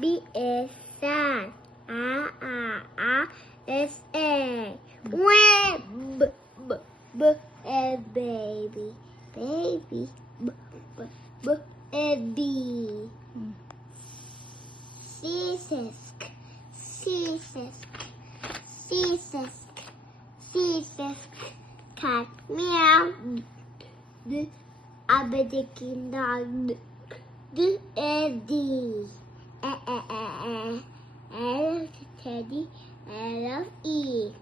B is sun. A is A. B is baby. Baby. B is B. C says cat. Meow. A begging dog. D is D. L of Teddy. L of E.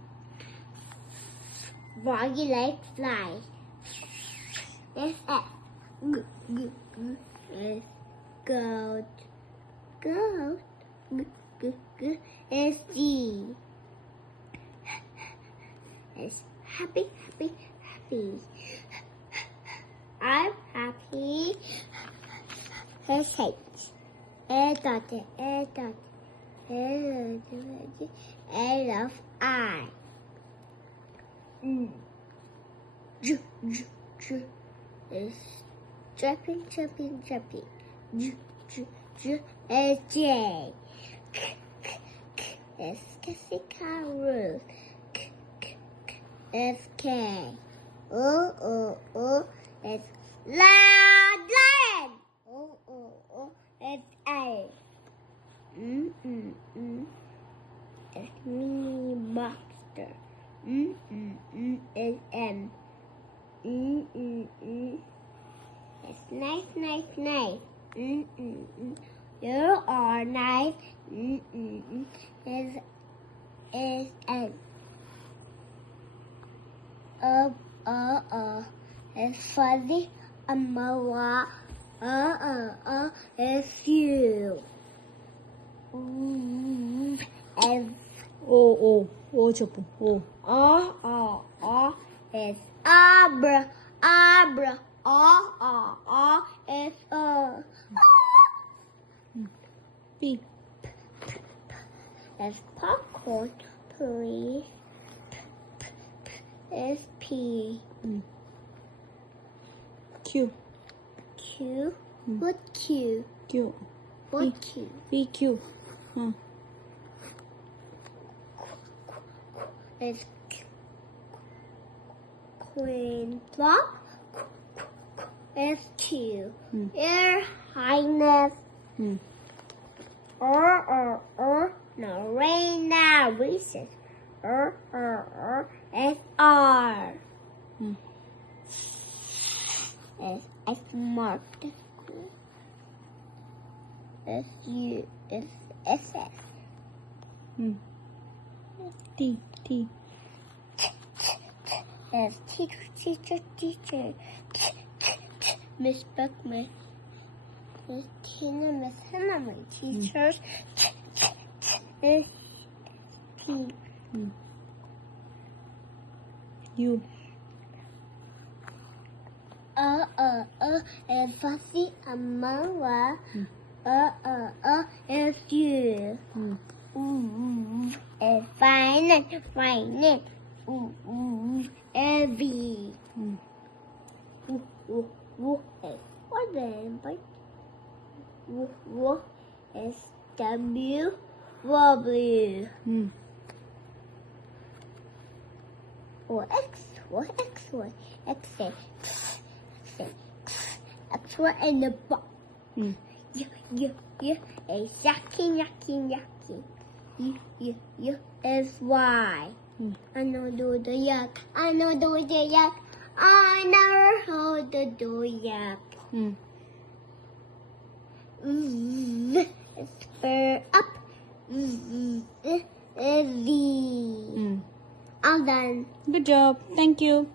Froggy like fly. S F. G is goat. G is G. Is happy. I'm happy. His H. A dot. L of I. J is jumping. J is J. K is kissing kangaroo. K is K. O is lion. O is A. Is mini monster. Is M. It's nice. You are nice. Is N. Is fuzzy. Amawa. Is you. F. O చెప్పు O is abra. O is O. P Is popcorn. P is P. Q Q. What Q? Q What Q? P Q Is Queen Flop. Is Q. Your Highness. No rain now. Recess. Is R. Is Mark. Is U. Is SS. T Is teacher. Miss Buckman. Miss Tina. Miss Hannah. My teachers. Is T. U Is fussy. Amawa. Is you. Is fine. Is V. Is what then? Is W. W. X in the box. Is yucky. You is Y. I know do the yuck. I never hold the do yuck. Is spur up. Is V. I'm done. Good job. Thank you.